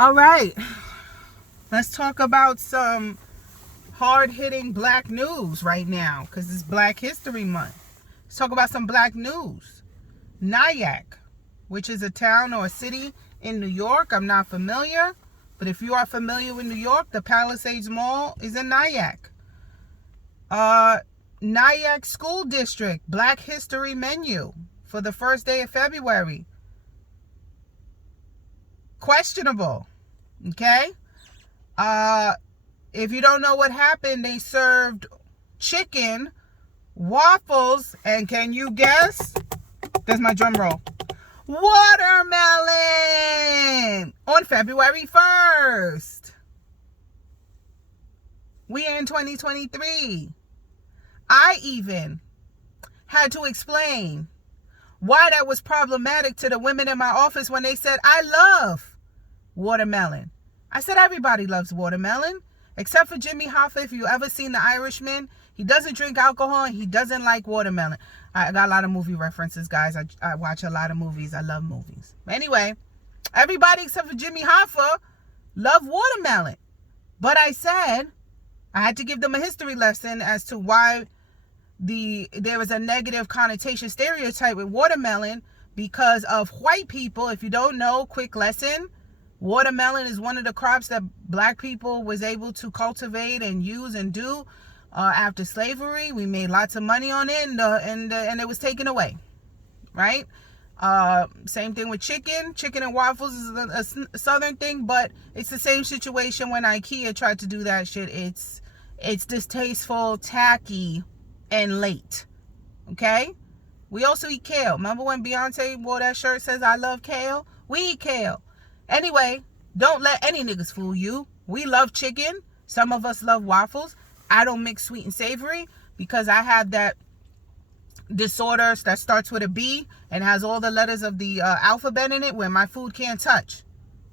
All right, let's talk about some hard-hitting black news right now because it's Black History Month. Let's talk about some black news. Nyack, which is a town or a city in New York. I'm not familiar, but if you are familiar with New York, the Palisades Mall is in Nyack. Nyack School District Black History menu for the first day of February. Questionable. Okay? If you don't know what happened, they served chicken, waffles, and can you guess? There's my drum roll. Watermelon on February 1st. We are in 2023. I even had to explain why that was problematic to the women in my office when they said, I love watermelon. I said, everybody loves watermelon, except for Jimmy Hoffa. If you ever seen The Irishman, he doesn't drink alcohol and he doesn't like watermelon. I got a lot of movie references, guys. I watch a lot of movies. I love movies. Anyway, everybody except for Jimmy Hoffa love watermelon. But I said I had to give them a history lesson as to why there was a negative connotation stereotype with watermelon because of white people. If you don't know, quick lesson. Watermelon is one of the crops that black people was able to cultivate and use and do after slavery. We made lots of money on it, and it was taken away, right? Same thing with chicken. Chicken and waffles is a southern thing, but it's the same situation when IKEA tried to do that shit. It's distasteful, tacky, and late. Okay? We also eat kale. Remember when Beyonce wore that shirt says, I love kale? We eat kale. Anyway, don't let any niggas fool you. We love chicken. Some of us love waffles. I don't mix sweet and savory because I have that disorder that starts with a B and has all the letters of the alphabet in it where my food can't touch.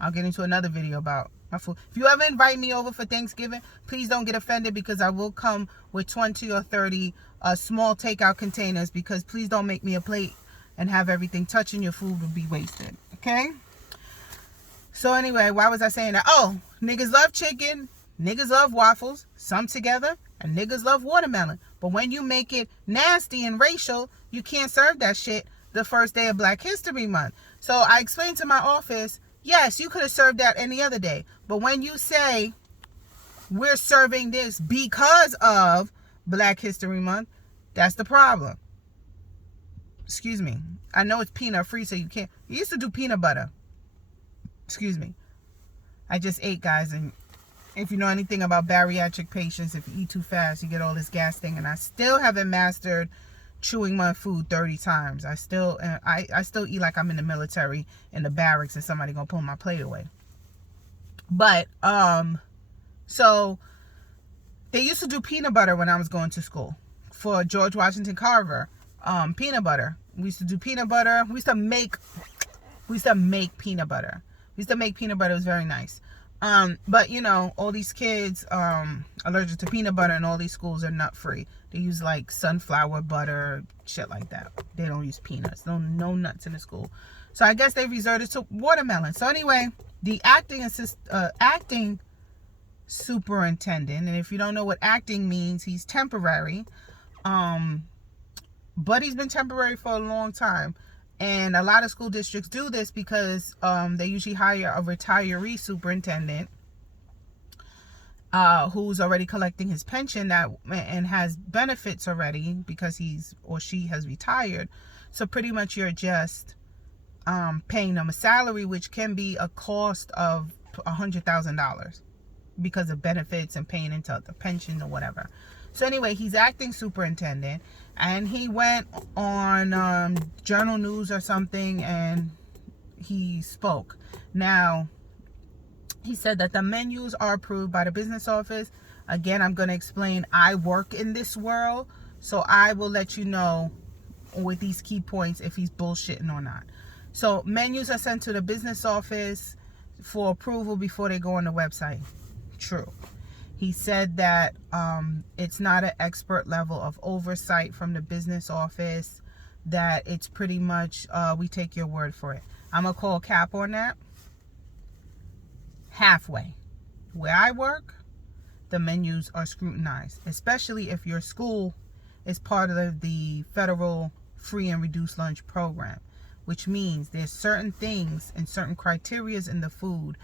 I'll get into another video about my food. If you ever invite me over for Thanksgiving, please don't get offended because I will come with 20 or 30 small takeout containers because please don't make me a plate and have everything touching your food would be wasted. Okay? So anyway, why was I saying that? Oh, niggas love chicken, niggas love waffles, some together, and niggas love watermelon. But when you make it nasty and racial, you can't serve that shit the first day of Black History Month. So I explained to my office, yes, you could have served that any other day. But when you say we're serving this because of Black History Month, that's the problem. Excuse me. I know it's peanut free, so you can't. You used to do peanut butter. Excuse me. I just ate, guys, and if you know anything about bariatric patients, if you eat too fast, you get all this gas thing, and I still haven't mastered chewing my food 30 times. I still eat like I'm in the military in the barracks and somebody gonna pull my plate away. But so they used to do peanut butter when I was going to school for George Washington Carver. Peanut butter. We used to do peanut butter. We used to make peanut butter. We used to make peanut butter. It was very nice. But you know, all these kids allergic to peanut butter and all these schools are nut free. They use like sunflower butter, shit like that. They don't use peanuts. No nuts in the school. So I guess they resorted to watermelon. So anyway, the acting superintendent, and if you don't know what acting means, he's temporary. But he's been temporary for a long time. And a lot of school districts do this because they usually hire a retiree superintendent who's already collecting his pension and has benefits already because he's or she has retired. So pretty much you're just paying them a salary, which can be a cost of $100,000 because of benefits and paying into the pension or whatever. So anyway, he's acting superintendent, and he went on Journal News or something, and he spoke. Now, he said that the menus are approved by the business office. Again, I'm going to explain. I work in this world, so I will let you know with these key points if he's bullshitting or not. So menus are sent to the business office for approval before they go on the website. True. He said that it's not an expert level of oversight from the business office, that it's pretty much we take your word for it. I'm going to call cap on that. halfway. Where I work, the menus are scrutinized, especially if your school is part of the federal free and reduced lunch program, which means there's certain things and certain criterias in the food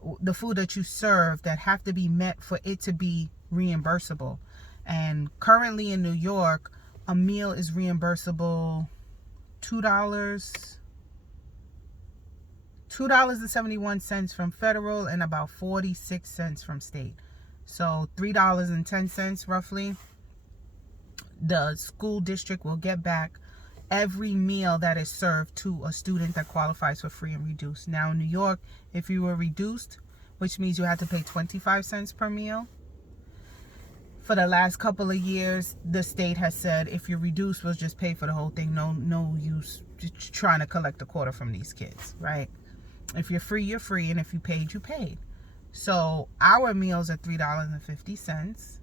that you serve that have to be met for it to be reimbursable. And currently in New York, a meal is reimbursable $2.71 from federal and about 46 cents from state. So $3.10 roughly, the school district will get back every meal that is served to a student that qualifies for free and reduced. Now in New York, if you were reduced, which means you had to pay 25 cents per meal, for the last couple of years, the state has said if you're reduced, we'll just pay for the whole thing. No use trying to collect a quarter from these kids, right? If you're free, you're free, and if you paid, you paid. So our meals are $3.50.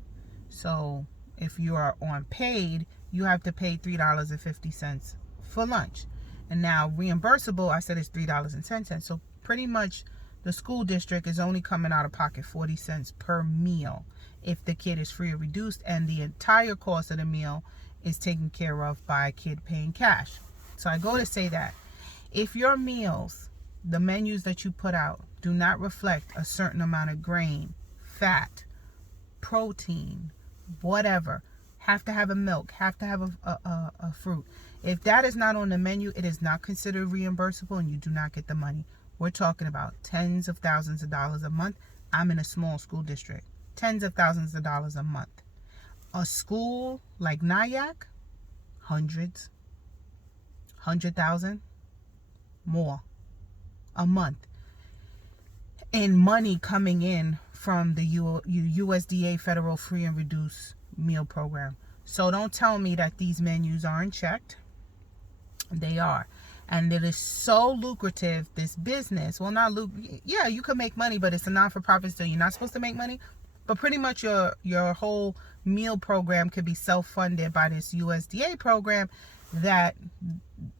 So if you are on paid, you have to pay $3.50 for lunch. And now reimbursable, I said it's $3.10. So pretty much the school district is only coming out of pocket 40 cents per meal if the kid is free or reduced, and the entire cost of the meal is taken care of by a kid paying cash. So I go to say that if your meals, the menus that you put out, do not reflect a certain amount of grain, fat, protein, whatever, have to have a milk, have to have a fruit. If that is not on the menu, it is not considered reimbursable and you do not get the money. We're talking about tens of thousands of dollars a month. I'm in a small school district. Tens of thousands of dollars a month. A school like Nyack, hundreds, 100,000 more a month in money coming in from the USDA federal free and reduced meal program. So don't tell me that these menus aren't checked. They are. And it is so lucrative, this business. Well, not yeah, you can make money, but it's a non-for-profit, so you're not supposed to make money. But pretty much your whole meal program could be self-funded by this USDA program that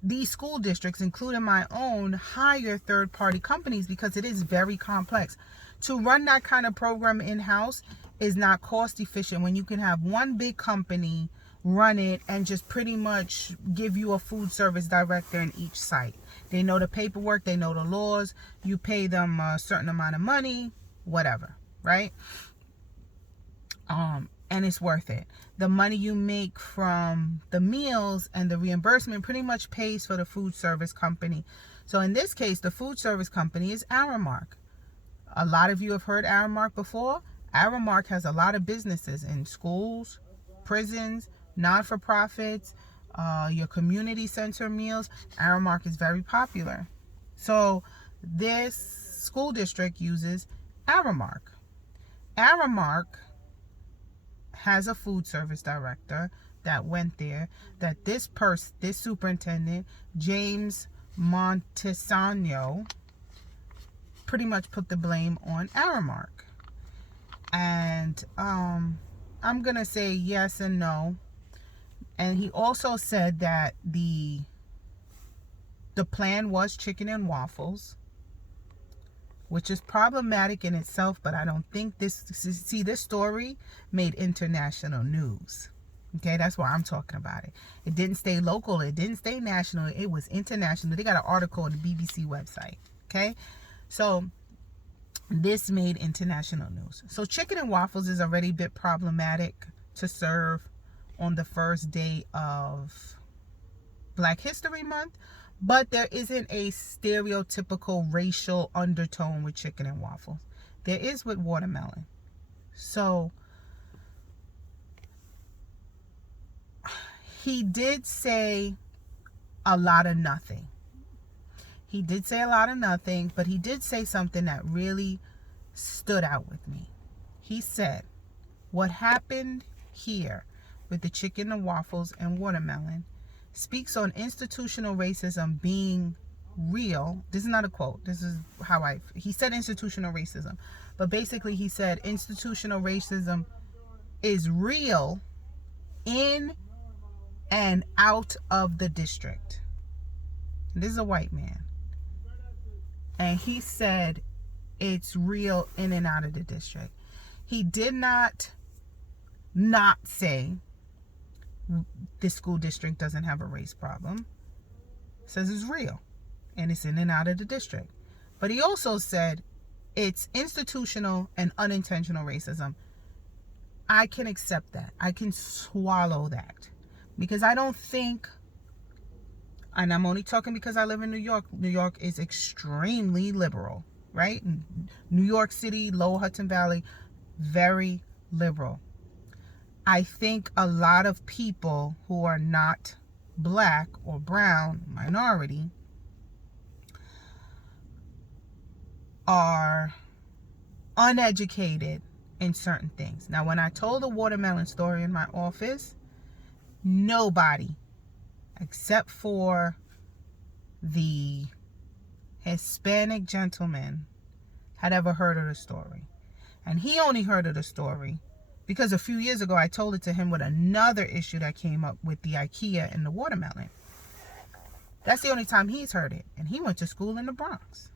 these school districts, including my own, hire third-party companies because it is very complex. To run that kind of program in-house is not cost efficient when you can have one big company run it and just pretty much give you a food service director in each site. They know the paperwork, they know the laws, you pay them a certain amount of money, whatever, right? And it's worth it. The money you make from the meals and the reimbursement pretty much pays for the food service company. So in this case, the food service company is Aramark. A lot of you have heard Aramark before. Aramark has a lot of businesses in schools, prisons, non-for-profits, your community center meals. Aramark is very popular. So this school district uses Aramark. Aramark has a food service director that went there, that this superintendent, James Montesano, pretty much put the blame on Aramark. And I'm going to say yes and no. And he also said that the plan was chicken and waffles, which is problematic in itself, but I don't think this story made international news. Okay, that's why I'm talking about it. It didn't stay local, it didn't stay national, it was international. They got an article on the BBC website. Okay, so this made international news. So chicken and waffles is already a bit problematic to serve on the first day of Black History Month. But there isn't a stereotypical racial undertone with chicken and waffles. There is with watermelon. So he did say a lot of nothing. He did say a lot of nothing, but he did say something that really stood out with me. He said, what happened here with the chicken and waffles and watermelon speaks on institutional racism being real. This is not a quote. This is how he said institutional racism. But basically he said institutional racism is real in and out of the district. This is a white man. And he said it's real in and out of the district. He did not say this school district doesn't have a race problem. Says it's real and it's in and out of the district. But he also said it's institutional and unintentional racism. I can accept that. I can swallow that. Because I don't think, and I'm only talking because I live in New York. New York is extremely liberal, right? New York City, Lower Hudson Valley, very liberal. I think a lot of people who are not black or brown, minority, are uneducated in certain things. Now, when I told the watermelon story in my office, nobody except for the Hispanic gentleman had ever heard of the story. And he only heard of the story because a few years ago I told it to him with another issue that came up with the IKEA and the watermelon. That's the only time he's heard it. And he went to school in the Bronx.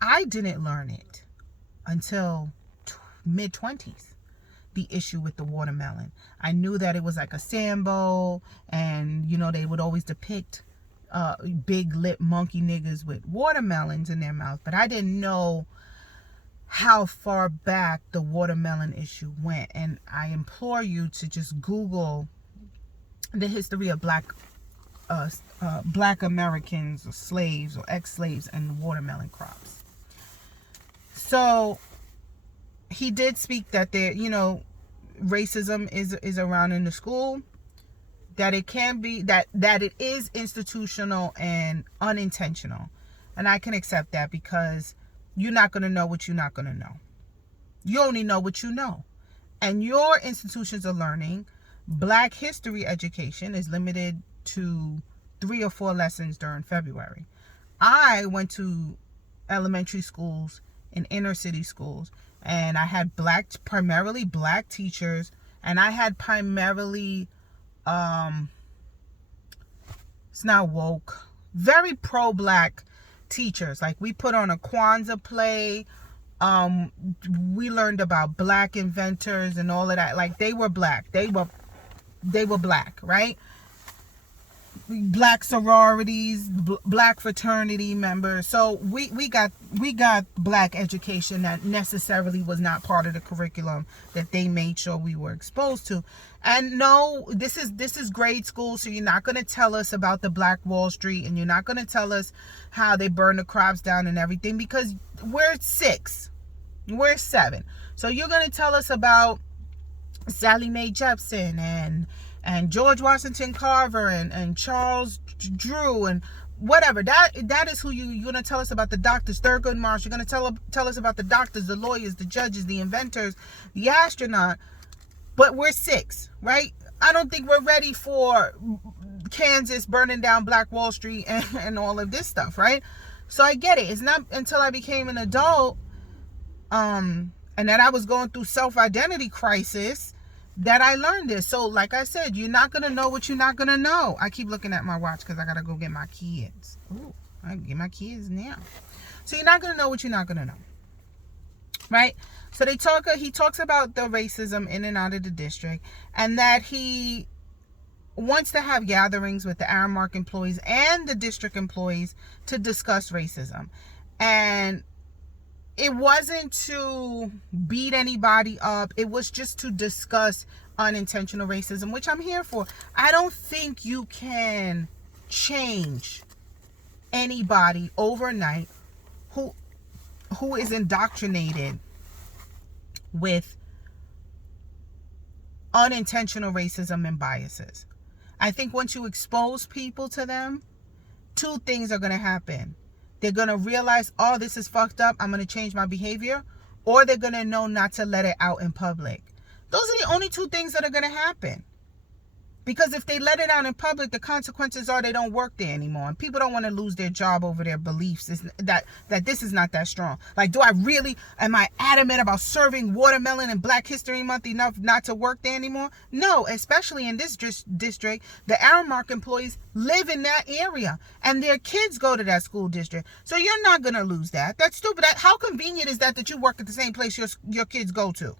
I didn't learn it until mid-20s, the issue with the watermelon. I knew that it was like a Sambo, and, you know, they would always depict big lip monkey niggas with watermelons in their mouth, but I didn't know how far back the watermelon issue went. And I implore you to just Google the history of black Americans or slaves or ex-slaves and watermelon crops. So he did speak that there, you know, racism is around in the school, that it can be, that it is institutional and unintentional. And I can accept that because you're not going to know what you're not going to know. You only know what you know. And your institutions of learning, Black history education, is limited to 3 or 4 lessons during February. I went to elementary schools and inner city schools, and I had primarily black teachers, and I had primarily it's not woke, very pro-black teachers. Like, we put on a Kwanzaa play, we learned about black inventors and all of that. Like, they were black, they were black, right? Black sororities, black fraternity members. So we got black education that necessarily was not part of the curriculum that they made sure we were exposed to. And no, this is grade school, so you're not going to tell us about the Black Wall Street, and you're not going to tell us how they burn the crops down and everything, because we're 6, we're 7. So you're going to tell us about Sally Mae Jepsen and George Washington Carver and Charles Drew and whatever. That is who you're going to tell us about. The doctors, Thurgood Marshall. You're going to tell us about the doctors, the lawyers, the judges, the inventors, the astronaut. But we're 6, right? I don't think we're ready for Kansas burning down Black Wall Street and all of this stuff, right? So I get it. It's not until I became an adult and that I was going through self-identity crisis that I learned this. So like I said, you're not going to know what you're not going to know. I keep looking at my watch because I got to go get my kids. Ooh, I can get my kids now. So you're not going to know what you're not going to know. Right? So he talks about the racism in and out of the district, and that he wants to have gatherings with the Aramark employees and the district employees to discuss racism. And it wasn't to beat anybody up. It was just to discuss unintentional racism, which I'm here for. I don't think you can change anybody overnight who is indoctrinated with unintentional racism and biases. I think once you expose people to them, 2 things are going to happen. They're going to realize, oh, this is fucked up, I'm going to change my behavior. Or they're going to know not to let it out in public. Those are the only 2 things that are going to happen. Because if they let it out in public, the consequences are they don't work there anymore. And people don't want to lose their job over their beliefs that this is not that strong. Like, am I adamant about serving watermelon in Black History Month enough not to work there anymore? No, especially in this district, the Aramark employees live in that area and their kids go to that school district. So you're not going to lose that. That's stupid. How convenient is that you work at the same place your kids go to?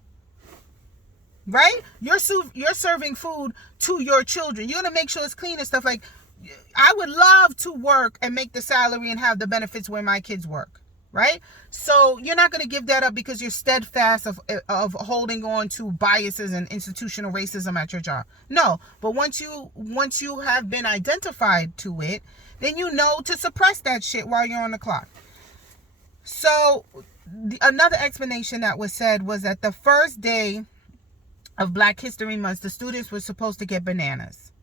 Right? You're serving food to your children. You're going to make sure it's clean and stuff. Like, I would love to work and make the salary and have the benefits where my kids work. Right? So you're not going to give that up because you're steadfast of holding on to biases and institutional racism at your job. No, but once you have been identified to it, then you know to suppress that shit while you're on the clock. So another explanation that was said was that the first day of Black History Month, the students were supposed to get bananas,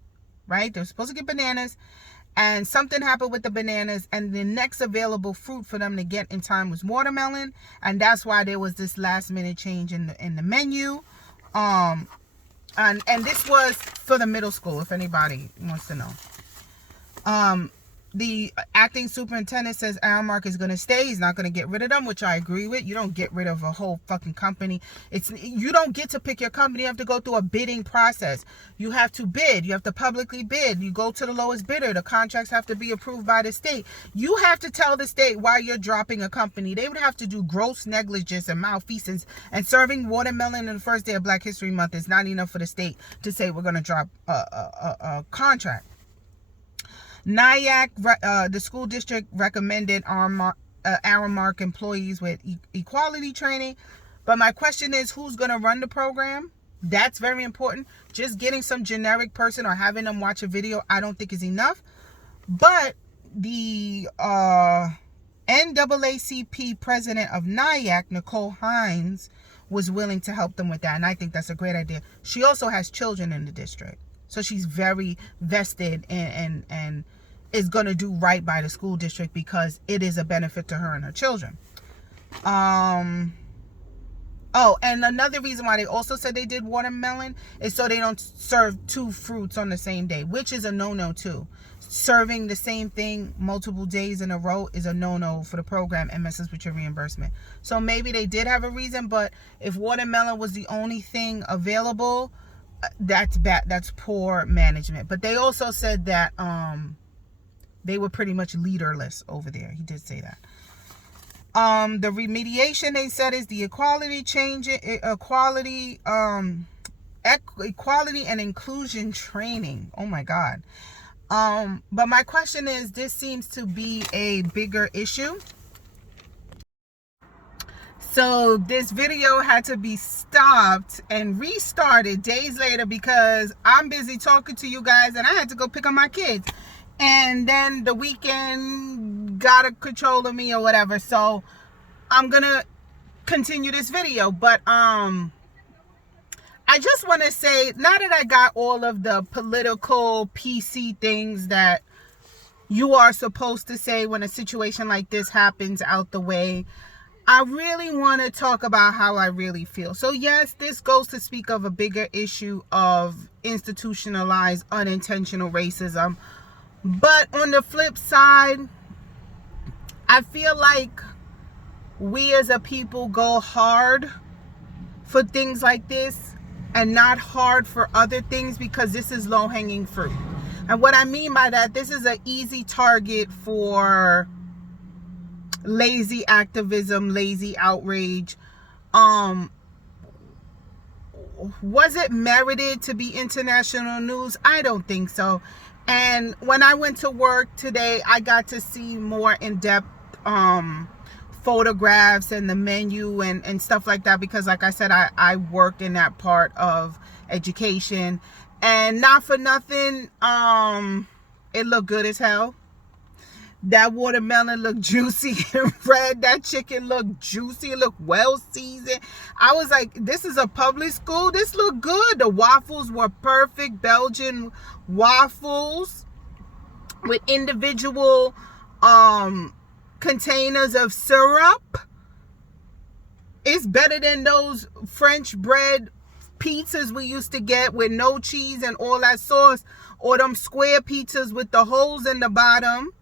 right? They were supposed to get bananas, and something happened with the bananas, and the next available fruit for them to get in time was watermelon, and that's why there was this last minute change in the menu. And this was for the middle school, if anybody wants to know. The acting superintendent says Aramark is going to stay. He's not going to get rid of them, which I agree with. You don't get rid of a whole fucking company. You don't get to pick your company. You have to go through a bidding process. You have to bid. You have to publicly bid. You go to the lowest bidder. The contracts have to be approved by the state. You have to tell the state why you're dropping a company. They would have to do gross negligence and malfeasance. And serving watermelon on the first day of Black History Month is not enough for the state to say we're going to drop a contract. Nyack, the school district recommended Aramark employees with equality training. But my question is, who's going to run the program? That's very important. Just getting some generic person or having them watch a video, I don't think is enough. But the NAACP president of Nyack, Nicole Hines, was willing to help them with that. And I think that's a great idea. She also has children in the district. So she's very vested and is going to do right by the school district because it is a benefit to her and her children. And another reason why they also said they did watermelon is so they don't serve two fruits on the same day, which is a no-no too. Serving the same thing multiple days in a row is a no-no for the program and messes with your reimbursement. So maybe they did have a reason, but if watermelon was the only thing available, that's bad. That's poor management. But they also said that they were pretty much leaderless over there. He did say that. The remediation, they said, is the equality and inclusion training. Oh my God. But my question is, this seems to be a bigger issue. So this video had to be stopped and restarted days later because I'm busy talking to you guys and I had to go pick up my kids. And then the weekend got a control of me or whatever. So I'm going to continue this video. But I just want to say, now that I got all of the political PC things that you are supposed to say when a situation like this happens out the way, I really want to talk about how I really feel. So yes, this goes to speak of a bigger issue of institutionalized, unintentional racism. But on the flip side, I feel like we as a people go hard for things like this and not hard for other things because this is low-hanging fruit. And what I mean by that, this is an easy target for lazy activism, lazy outrage. Was it merited to be international news? I don't think so. And when I went to work today, I got to see more in-depth photographs and the menu and stuff like that because, like I said, I worked in that part of education. And not for nothing, it looked good as hell. That watermelon looked juicy and red. That chicken looked juicy. It looked well seasoned. I was like, this is a public school. This looked good. The waffles were perfect. Belgian waffles with individual containers of syrup. It's better than those French bread pizzas we used to get with no cheese and all that sauce, or them square pizzas with the holes in the bottom,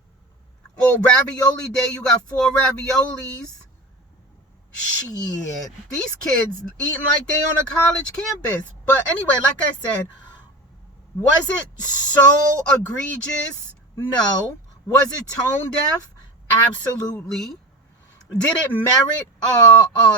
or ravioli day, you got 4 raviolis. Shit, these kids eating like they on a college campus. But anyway, like I said, was it so egregious? No. Was it tone deaf? Absolutely. Did it merit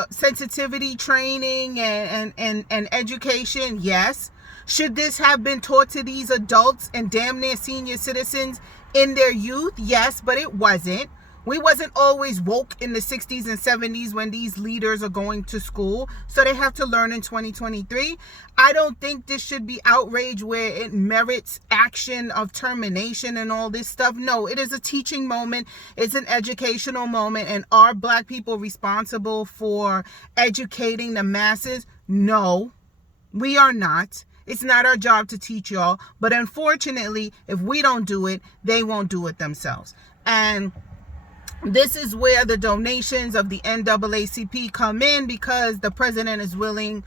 sensitivity training and education? Yes. Should this have been taught to these adults and damn near senior citizens in their youth? Yes, but it wasn't. We wasn't always woke in the 60s and 70s when these leaders are going to school, so they have to learn in 2023. I don't think this should be outrage where it merits action of termination and all this stuff. No, it is a teaching moment. It's an educational moment. And are Black people responsible for educating the masses? No, we are not. It's not our job to teach y'all. But unfortunately, if we don't do it, they won't do it themselves. And this is where the donations of the NAACP come in, because the president is willing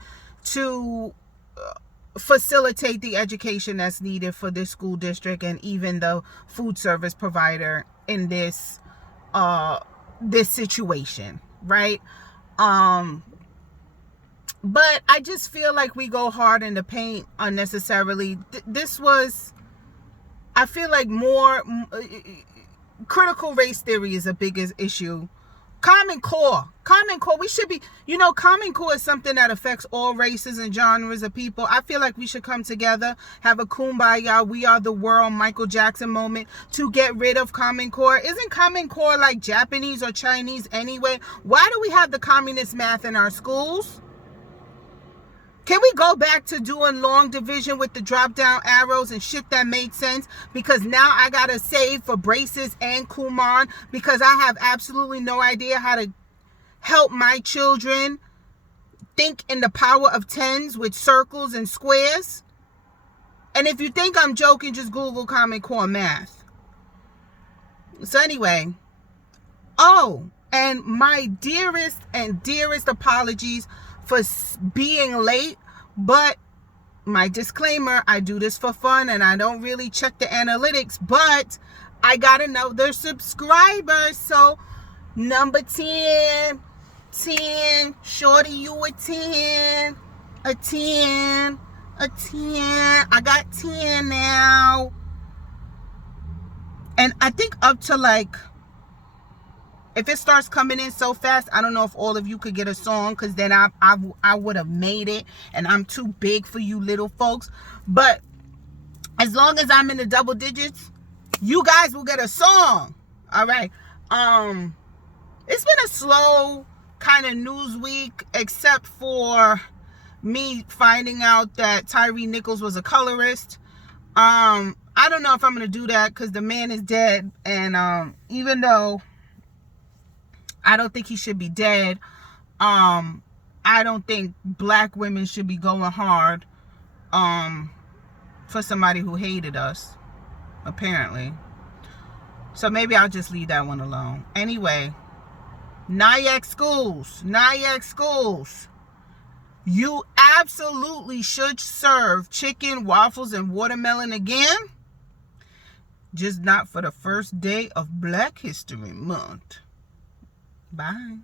to facilitate the education that's needed for this school district and even the food service provider in this situation, right? But I just feel like we go hard in the paint unnecessarily. I feel like more critical race theory is a biggest issue. Common Core, we should be, Common Core is something that affects all races and genres of people. I feel like we should come together, have a kumbaya, we are the world, Michael Jackson moment to get rid of Common Core. Isn't Common Core like Japanese or Chinese anyway? Why do we have the communist math in our schools? Can we go back to doing long division with the drop down arrows and shit that made sense? Because now I gotta save for braces and Kumon because I have absolutely no idea how to help my children think in the power of tens with circles and squares. And if you think I'm joking, just Google Common Core math. So anyway, and my dearest apologies for being late, but my disclaimer, I do this for fun and I don't really check the analytics, but I got another subscriber. So number 10, shorty, you a 10, I got 10 now. And I think up to if it starts coming in so fast, I don't know if all of you could get a song, because then I would have made it, and I'm too big for you little folks. But as long as I'm in the double digits, you guys will get a song. All right. It's been a slow kind of news week, except for me finding out that Tyree Nichols was a colorist. I don't know if I'm gonna do that because the man is dead, and even though I don't think he should be dead, I don't think Black women should be going hard for somebody who hated us, apparently. So maybe I'll just leave that one alone. Anyway, Nyack schools, you absolutely should serve chicken, waffles, and watermelon again, just not for the first day of Black History Month. Bye.